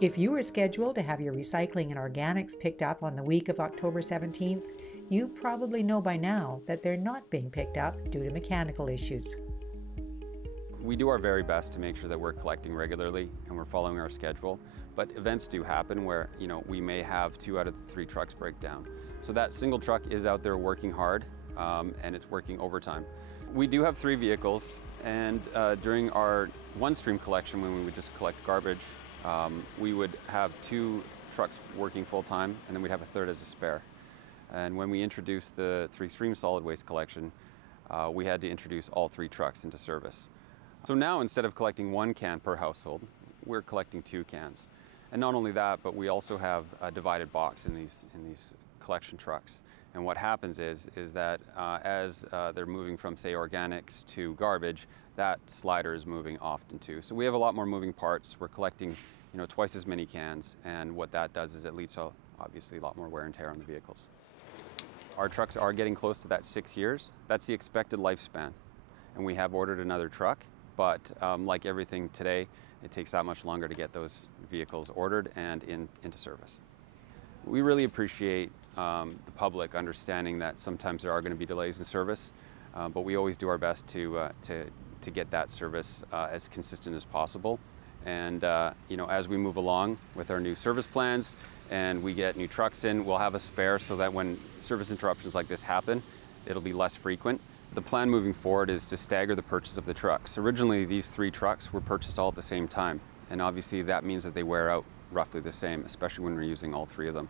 If you are scheduled to have your recycling and organics picked up on the week of October 17th, you probably know by now that they're not being picked up due to mechanical issues. We do our very best to make sure that we're collecting regularly and we're following our schedule, but events do happen where, we may have 2 out of the 3 trucks break down. So that single truck is out there working hard, and it's working overtime. We do have 3 vehicles, and during our one-stream collection, when we would just collect garbage, we would have 2 trucks working full-time, and then we'd have a third as a spare. And when we introduced the 3-stream solid waste collection, we had to introduce all 3 trucks into service. So now, instead of collecting 1 can per household, we're collecting 2 cans. And not only that, but we also have a divided box in these collection trucks. And what happens is that as they're moving from, say, organics to garbage, that slider is moving often too. So we have a lot more moving parts. We're collecting, twice as many cans, and what that does is it leads to obviously a lot more wear and tear on the vehicles. Our trucks are getting close to that 6 years. That's the expected lifespan. And we have ordered another truck, but like everything today, it takes that much longer to get those vehicles ordered and into service. We really appreciate the public understanding that sometimes there are going to be delays in service, but we always do our best to get that service as consistent as possible. And as we move along with our new service plans and we get new trucks in, we'll have a spare so that when service interruptions like this happen, it'll be less frequent. The plan moving forward is to stagger the purchase of the trucks. Originally, these 3 trucks were purchased all at the same time, and obviously that means that they wear out roughly the same, especially when we're using all 3 of them.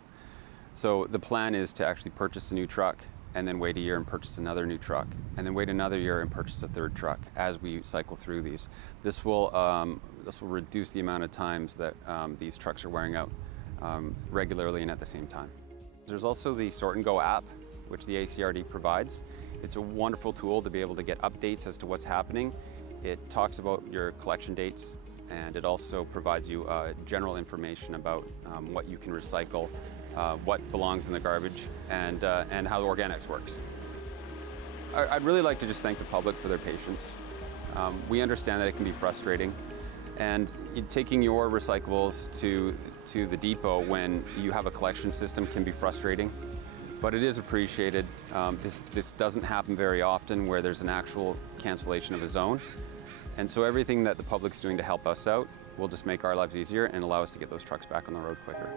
So the plan is to actually purchase a new truck and then wait a year and purchase another new truck, and then wait another year and purchase a 3rd truck as we cycle through these. This will reduce the amount of times that these trucks are wearing out regularly and at the same time. There's also the Sort and Go app, which the ACRD provides. It's a wonderful tool to be able to get updates as to what's happening. It talks about your collection dates, and it also provides you general information about what you can recycle, what belongs in the garbage, and how the organics works. I'd really like to just thank the public for their patience. We understand that it can be frustrating, and taking your recyclables to the depot when you have a collection system can be frustrating. But it is appreciated. This doesn't happen very often where there's an actual cancellation of a zone. And so everything that the public's doing to help us out will just make our lives easier and allow us to get those trucks back on the road quicker.